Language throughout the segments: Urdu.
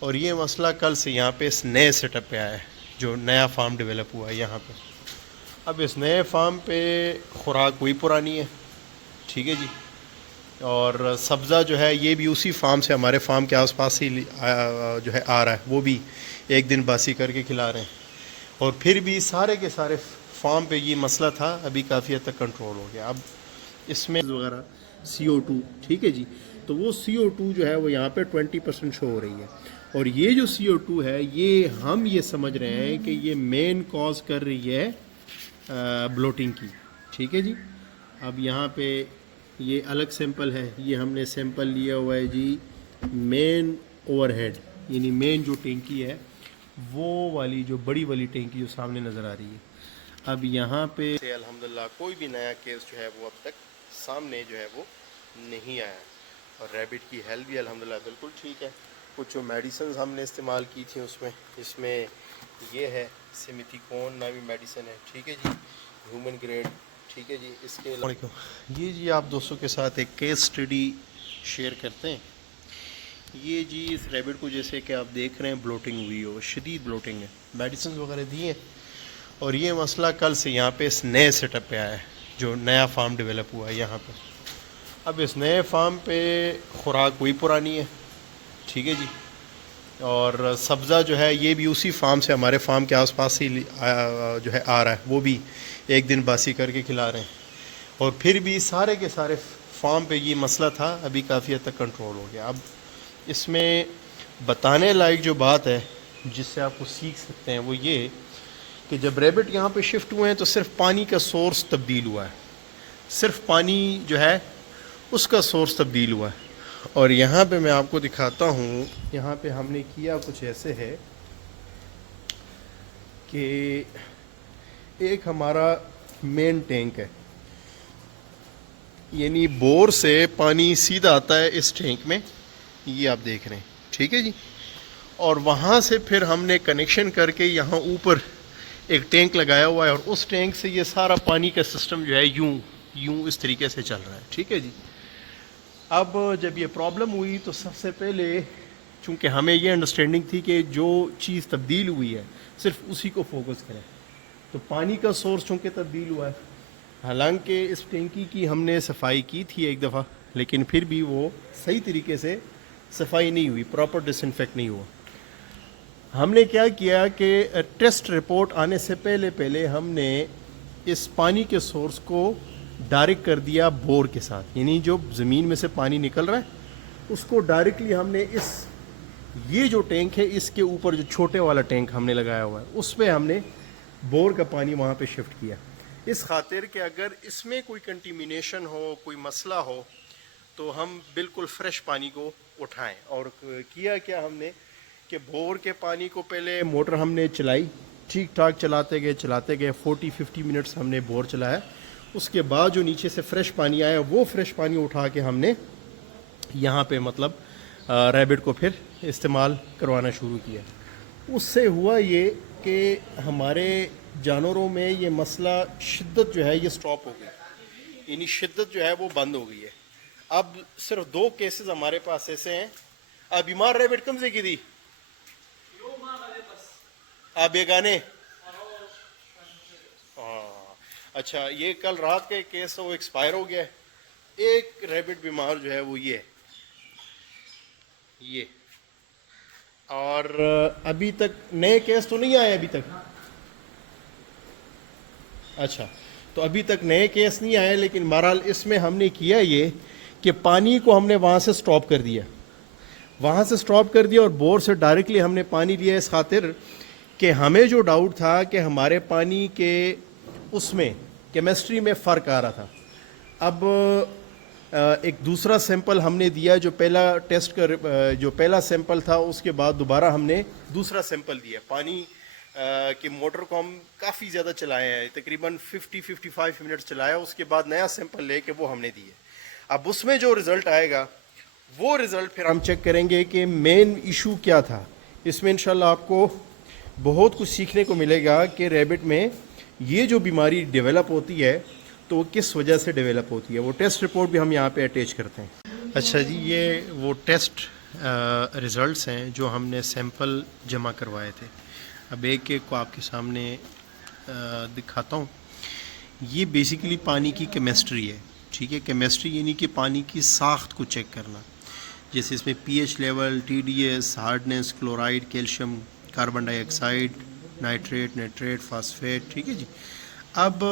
اور یہ مسئلہ کل سے یہاں پہ اس نئے سیٹ اپ پہ آیا ہے، جو نیا فارم ڈیولپ ہوا ہے یہاں پہ۔ اب اس نئے فارم پہ خوراک وہی پرانی ہے، ٹھیک ہے جی، اور سبزہ جو ہے یہ بھی اسی فارم سے، ہمارے فارم کے آس پاس ہی جو ہے آ رہا ہے، وہ بھی ایک دن باسی کر کے کھلا رہے ہیں۔ اور پھر بھی سارے کے سارے فارم پہ یہ مسئلہ تھا، ابھی کافی حد تک کنٹرول ہو گیا۔ اب اس میں وغیرہ CO2، ٹھیک ہے جی، تو وہ CO2 جو ہے وہ یہاں پہ 20% شو ہو رہی ہے، اور یہ جو CO2 ہے یہ ہم یہ سمجھ رہے ہیں کہ یہ مین کاز کر رہی ہے بلوٹنگ کی، ٹھیک ہے جی۔ اب یہاں پہ یہ الگ سیمپل ہے، یہ ہم نے سیمپل لیا ہوا ہے جی مین اوور ہیڈ، یعنی مین جو ٹینکی ہے وہ والی، جو بڑی والی ٹینکی جو سامنے نظر آ رہی ہے۔ اب یہاں پہ الحمدللہ کوئی بھی نیا کیس جو ہے وہ اب تک سامنے جو ہے وہ نہیں آیا، اور ریبٹ کی ہیلتھ بھی الحمدللہ بالکل ٹھیک ہے۔ کچھ جو میڈیسنز ہم نے استعمال کی تھیں اس میں یہ ہے سیمیتھیکون نامی میڈیسن ہے، ٹھیک ہے جی، ہیومن گریڈ، ٹھیک ہے جی۔ اس کے یہ جی آپ دوستوں کے ساتھ ایک کیس اسٹڈی شیئر کرتے ہیں۔ یہ جی اس ریبٹ کو جیسے کہ آپ دیکھ رہے ہیں بلوٹنگ ہوئی ہو، شدید بلوٹنگ ہے، میڈیسنز وغیرہ دی ہیں، اور یہ مسئلہ کل سے یہاں پہ اس نئے سیٹ اپ پہ آیا ہے، جو نیا فارم ڈیولپ ہوا ہے یہاں پہ۔ اب اس نئے فارم پہ خوراک وہی پرانی ہے، ٹھیک ہے جی، اور سبزہ جو ہے یہ بھی اسی فارم سے، ہمارے فارم کے آس پاس ہی جو ہے آ رہا ہے، وہ بھی ایک دن باسی کر کے کھلا رہے ہیں۔ اور پھر بھی سارے کے سارے فارم پہ یہ مسئلہ تھا، ابھی کافی حد تک کنٹرول ہو گیا۔ اب اس میں بتانے لائق جو بات ہے جس سے آپ کو سیکھ سکتے ہیں وہ یہ کہ جب ریبٹ یہاں پہ شفٹ ہوئے ہیں تو صرف پانی کا سورس تبدیل ہوا ہے، صرف پانی جو ہے اس کا سورس تبدیل ہوا ہے۔ اور یہاں پہ میں آپ کو دکھاتا ہوں، یہاں پہ ہم نے کیا کچھ ایسے ہے کہ ایک ہمارا مین ٹینک ہے، یعنی بور سے پانی سیدھا آتا ہے اس ٹینک میں، یہ آپ دیکھ رہے ہیں، ٹھیک ہے جی، اور وہاں سے پھر ہم نے کنیکشن کر کے یہاں اوپر ایک ٹینک لگایا ہوا ہے، اور اس ٹینک سے یہ سارا پانی کا سسٹم جو ہے یوں اس طریقے سے چل رہا ہے، ٹھیک ہے جی۔ اب جب یہ پرابلم ہوئی تو سب سے پہلے چونکہ ہمیں یہ انڈرسٹینڈنگ تھی کہ جو چیز تبدیل ہوئی ہے صرف اسی کو فوکس کریں، تو پانی کا سورس چونکہ تبدیل ہوا ہے، حالانکہ اس ٹینکی کی ہم نے صفائی کی تھی ایک دفعہ، لیکن پھر بھی وہ صحیح طریقے سے صفائی نہیں ہوئی، پراپر ڈس انفیکٹ نہیں ہوا۔ ہم نے کیا کیا کہ ٹیسٹ رپورٹ آنے سے پہلے ہم نے اس پانی کے سورس کو ڈائریکٹ کر دیا بور کے ساتھ، یعنی جو زمین میں سے پانی نکل رہا ہے اس کو ڈائریکٹلی ہم نے یہ جو ٹینک ہے اس کے اوپر جو چھوٹے والا ٹینک ہم نے لگایا ہوا ہے اس پہ ہم نے بور کا پانی وہاں پہ شفٹ کیا، اس خاطر کہ اگر اس میں کوئی کنٹیمینیشن ہو، کوئی مسئلہ ہو تو ہم بالکل فریش پانی کو اٹھائیں۔ اور کیا ہم نے کہ بور کے پانی کو پہلے موٹر ہم نے چلائی، ٹھیک ٹھاک چلاتے گئے 40-50 منٹس ہم نے بور چلایا، اس کے بعد جو نیچے سے فریش پانی آیا وہ فریش پانی اٹھا کے ہم نے یہاں پہ مطلب ریبٹ کو پھر استعمال کروانا شروع کیا۔ اس سے ہوا یہ کہ ہمارے جانوروں میں یہ مسئلہ شدت جو ہے یہ سٹاپ ہو گئی، یعنی شدت جو ہے وہ بند ہو گئی ہے۔ اب صرف 2 کیسز ہمارے پاس ایسے ہیں۔ اب بیمار ریبٹ کم سے کی دی آپ بیگانے، اچھا یہ کل رات کا ایک کیس وہ ایکسپائر ہو گیا ہے۔ ایک ریبٹ بیمار جو ہے وہ یہ اور ابھی تک نئے کیس تو نہیں آئے ابھی تک، اچھا تو ابھی تک نئے کیس نہیں آئے، لیکن بہرحال اس میں ہم نے کیا یہ کہ پانی کو ہم نے وہاں سے سٹاپ کر دیا اور بور سے ڈائریکٹلی ہم نے پانی لیا، اس خاطر کہ ہمیں جو ڈاؤٹ تھا کہ ہمارے پانی کے اس میں کیمسٹری میں فرق آ رہا تھا۔ اب ایک دوسرا سیمپل ہم نے دیا، جو پہلا ٹیسٹ کا جو پہلا سیمپل تھا اس کے بعد دوبارہ ہم نے دوسرا سیمپل دیا پانی کہ موٹر کو ہم کافی زیادہ چلائے ہیں، تقریباً 50-55 منٹ چلایا، اس کے بعد نیا سیمپل لے کے وہ ہم نے دیے۔ اب اس میں جو رزلٹ آئے گا وہ رزلٹ پھر ہم چیک کریں گے کہ مین ایشو کیا تھا۔ اس میں انشاءاللہ آپ کو بہت کچھ سیکھنے کو ملے گا کہ ریبٹ میں یہ جو بیماری ڈیولپ ہوتی ہے تو وہ کس وجہ سے ڈیولپ ہوتی ہے۔ وہ ٹیسٹ رپورٹ بھی ہم یہاں پہ اٹیچ کرتے ہیں۔ اچھا جی، یہ وہ ٹیسٹ رزلٹس ہیں جو ہم نے سیمپل جمع کروائے تھے. اب ایک ایک کو آپ کے سامنے دکھاتا ہوں. یہ بیسیکلی پانی کی کیمسٹری ہے. ٹھیک ہے, کیمسٹری یعنی کہ پانی کی ساخت کو چیک کرنا, جیسے اس میں P H level, T D S, hardness, chloride, calcium, carbon dioxide, nitrate, phosphate. ٹھیک ہے جی. اب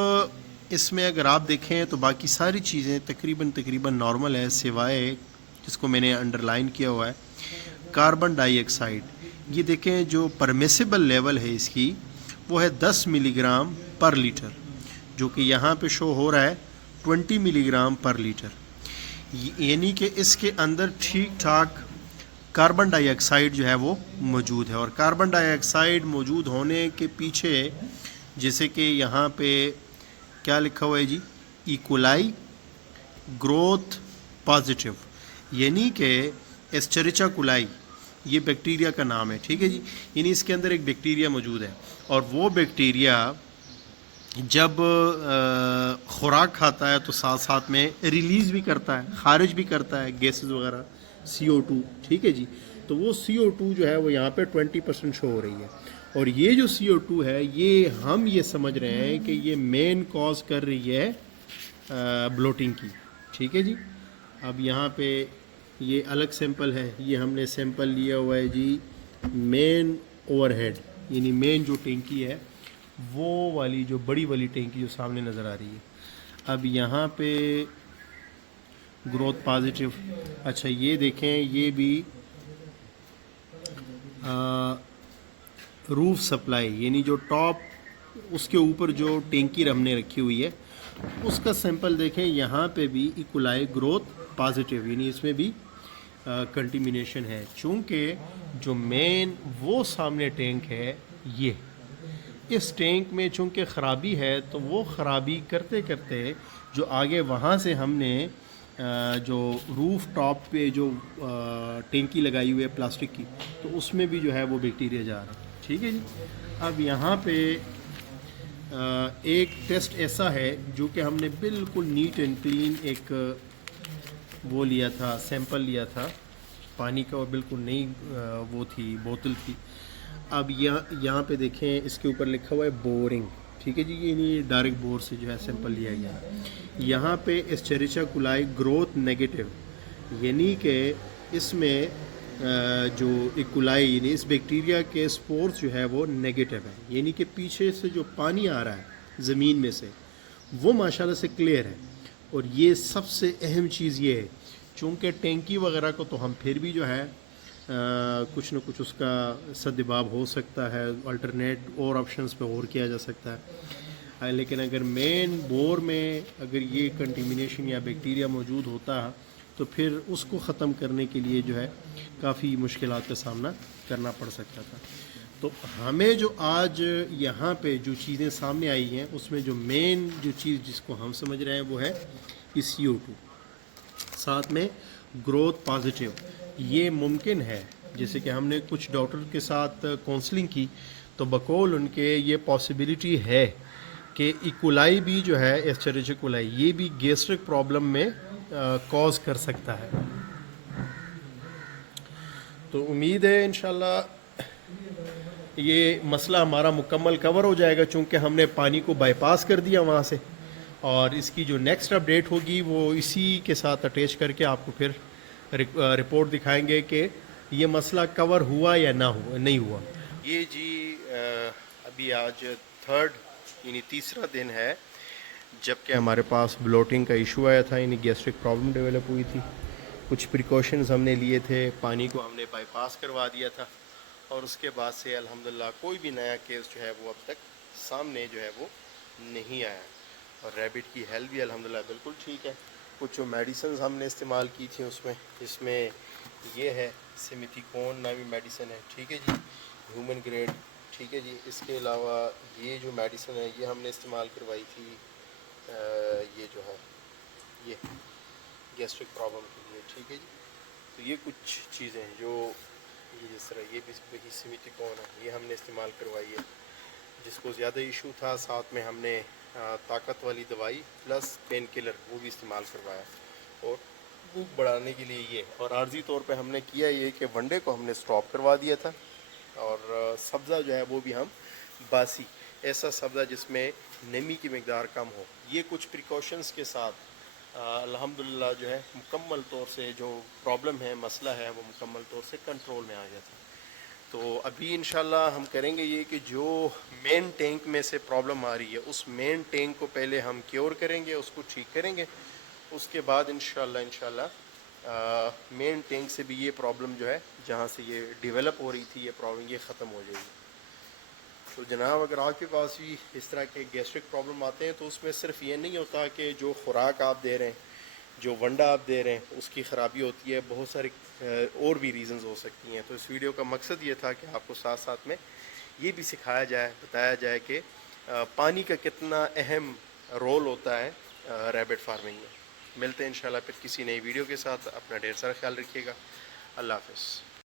اس میں اگر آپ دیکھیں تو باقی ساری چیزیں تقریباً نارمل ہے, سوائے جس کو میں نے انڈر لائن کیا ہوا ہے کاربن ڈائی آکسائڈ. یہ دیکھیں جو پرمیسیبل لیول ہے اس کی وہ ہے 10 ملی گرام پر لیٹر, جو کہ یہاں پہ شو ہو رہا ہے 20 ملی گرام پر لیٹر. یعنی کہ اس کے اندر ٹھیک ٹھاک کاربن ڈائی آکسائڈ جو ہے وہ موجود ہے. اور کاربن ڈائی آکسائڈ موجود ہونے کے پیچھے جیسے کہ یہاں پہ کیا لکھا ہوا ہے جی, ایکولائی گروتھ پازیٹیو, یعنی کہ ایسچریچا کولائی یہ بیکٹیریا کا نام ہے. ٹھیک ہے جی. یعنی اس کے اندر ایک بیکٹیریا موجود ہے, اور وہ بیکٹیریا جب خوراک کھاتا ہے تو ساتھ ساتھ میں ریلیز بھی کرتا ہے, خارج بھی کرتا ہے گیسز وغیرہ, CO2. ٹھیک ہے جی. تو وہ CO2 جو ہے وہ یہاں پہ 20% شو ہو رہی ہے. اور یہ جو CO2 ہے یہ ہم یہ سمجھ رہے ہیں کہ یہ مین کاز کر رہی ہے بلوٹنگ کی. ٹھیک ہے جی. اب یہاں پہ یہ الگ سیمپل ہے, یہ ہم نے سیمپل لیا ہوا ہے جی مین اوور ہیڈ, یعنی مین جو ٹینکی ہے وہ والی, جو بڑی والی ٹینکی جو سامنے نظر آ رہی ہے. اب یہاں پہ گروتھ پازیٹیو. اچھا یہ دیکھیں, یہ بھی روف سپلائی, یعنی جو ٹاپ اس کے اوپر جو ٹینکی ہم نے رکھی ہوئی ہے اس کا سیمپل دیکھیں. یہاں پہ بھی ایکولائی گروتھ پازیٹیو, یعنی اس میں بھی کنٹیمنیشن ہے. چونکہ جو مین وہ سامنے ٹینک ہے, یہ اس ٹینک میں چونکہ خرابی ہے تو وہ خرابی کرتے کرتے جو آگے وہاں سے ہم نے جو روف ٹاپ پہ جو ٹینکی لگائی ہوئی ہے پلاسٹک کی, تو اس میں بھی جو ہے وہ بیکٹیریا جا رہا ہے. ٹھیک ہے جی. اب یہاں پہ ایک ٹیسٹ ایسا ہے جو کہ ہم نے بالکل نیٹ اینڈ کلین ایک وہ لیا تھا, سیمپل لیا تھا پانی کا, اور بالکل نئی وہ تھی بوتل تھی. اب یہاں پہ دیکھیں اس کے اوپر لکھا ہوا ہے بورنگ. ٹھیک ہے جی. یہ نہیں ڈائریکٹ بور سے جو ہے سیمپل لیا گیا ہے. یہاں پہ ایسچریچا کولائی گروتھ نیگیٹو, یعنی کہ اس میں جو ایکولائی یعنی اس بیکٹیریا کے سپورس جو ہے وہ نیگیٹو ہے, یعنی کہ پیچھے سے جو پانی آ رہا ہے زمین میں سے وہ ماشاءاللہ سے کلیئر ہے. اور یہ سب سے اہم چیز یہ ہے, چونکہ ٹینکی وغیرہ کو تو ہم پھر بھی جو ہے کچھ نہ کچھ اس کا سدباب ہو سکتا ہے, الٹرنیٹ اور آپشنس پہ اور کیا جا سکتا ہے. لیکن اگر مین بور میں اگر یہ کنٹیمنیشن یا بیکٹیریا موجود ہوتا تو پھر اس کو ختم کرنے کے لیے جو ہے کافی مشکلات کا سامنا کرنا پڑ سکتا تھا. تو ہمیں جو آج یہاں پہ جو چیزیں سامنے آئی ہیں اس میں جو مین جو چیز جس کو ہم سمجھ رہے ہیں وہ ہے CO2, ساتھ میں گروتھ پازیٹیو. یہ ممکن ہے, جیسے کہ ہم نے کچھ ڈاکٹر کے ساتھ کونسلنگ کی تو بقول ان کے یہ پاسبلٹی ہے کہ ایکولائی بھی جو ہے ایسچریچا کولائی یہ بھی گیسٹرک پرابلم میں کاز کر سکتا ہے. تو امید ہے انشاءاللہ یہ مسئلہ ہمارا مکمل کور ہو جائے گا, چونکہ ہم نے پانی کو بائی پاس کر دیا وہاں سے, اور اس کی جو نیکسٹ اپڈیٹ ہوگی وہ اسی کے ساتھ اٹیچ کر کے آپ کو پھر رپورٹ دکھائیں گے کہ یہ مسئلہ کور ہوا یا نہیں ہوا. یہ جی ابھی آج یعنی تیسرا دن ہے جب کہ ہمارے پاس بلوٹنگ کا ایشو آیا تھا, یعنی گیسٹرک پرابلم ڈیولپ ہوئی تھی. کچھ پریکاشنز ہم نے لیے تھے, پانی کو ہم نے بائی پاس کروا دیا تھا, اور اس کے بعد سے الحمدللہ کوئی بھی نیا کیس جو ہے وہ اب تک سامنے جو ہے وہ نہیں آیا. اور ریبٹ کی ہیلتھ بھی الحمدللہ بالکل ٹھیک ہے. کچھ جو میڈیسنز ہم نے استعمال کی تھیں اس میں یہ ہے سیمیتھیکون نامی میڈیسن ہے. ٹھیک ہے جی, ہیومن گریڈ. ٹھیک ہے جی. اس کے علاوہ یہ جو میڈیسن ہے یہ ہم نے استعمال کروائی تھی, یہ جو ہے یہ گیسٹرک پرابلم کے لیے. ٹھیک ہے جی. تو یہ کچھ چیزیں ہیں جو یہ جس طرح یہ بھی سیمیتھیکون ہے یہ ہم نے استعمال کروائی ہے. جس کو زیادہ ایشو تھا ساتھ میں ہم نے طاقت والی دوائی پلس پین کلر وہ بھی استعمال کروایا, اور بھوک بڑھانے کے لیے یہ، اور عارضی طور پہ ہم نے کیا یہ کہ ونڈے کو ہم نے اسٹاپ کروا دیا تھا، اور سبزہ جو ہے وہ بھی ہم باسی، ایسا سبزہ جس میں نمی کی مقدار کم ہو، یہ کچھ پریکاشنز کے ساتھ الحمدللہ جو ہے مکمل طور سے جو پرابلم ہے، مسئلہ ہے، وہ مکمل طور سے کنٹرول میں آ گیا تھا۔ تو ابھی انشاءاللہ ہم کریں گے یہ کہ جو مین ٹینک میں سے پرابلم آ رہی ہے اس مین ٹینک کو پہلے ہم کیور کریں گے، اس کو ٹھیک کریں گے، اس کے بعد انشاءاللہ مین ٹینک سے بھی یہ پرابلم جو ہے جہاں سے یہ ڈیولپ ہو رہی تھی یہ پرابلم، یہ ختم ہو جائے گی۔ تو جناب اگر آپ کے پاس بھی اس طرح کے گیسٹرک پرابلم آتے ہیں تو اس میں صرف یہ نہیں ہوتا کہ جو خوراک آپ دے رہے ہیں، جو ونڈا آپ دے رہے ہیں اس کی خرابی ہوتی ہے، بہت سارے اور بھی ریزنز ہو سکتی ہیں۔ تو اس ویڈیو کا مقصد یہ تھا کہ آپ کو ساتھ ساتھ میں یہ بھی سکھایا جائے، بتایا جائے کہ پانی کا کتنا اہم رول ہوتا ہے ریبٹ فارمنگ میں۔ ملتے ہیں انشاءاللہ پھر کسی نئی ویڈیو کے ساتھ، اپنا ڈھیر سارا خیال رکھیے گا، اللہ حافظ۔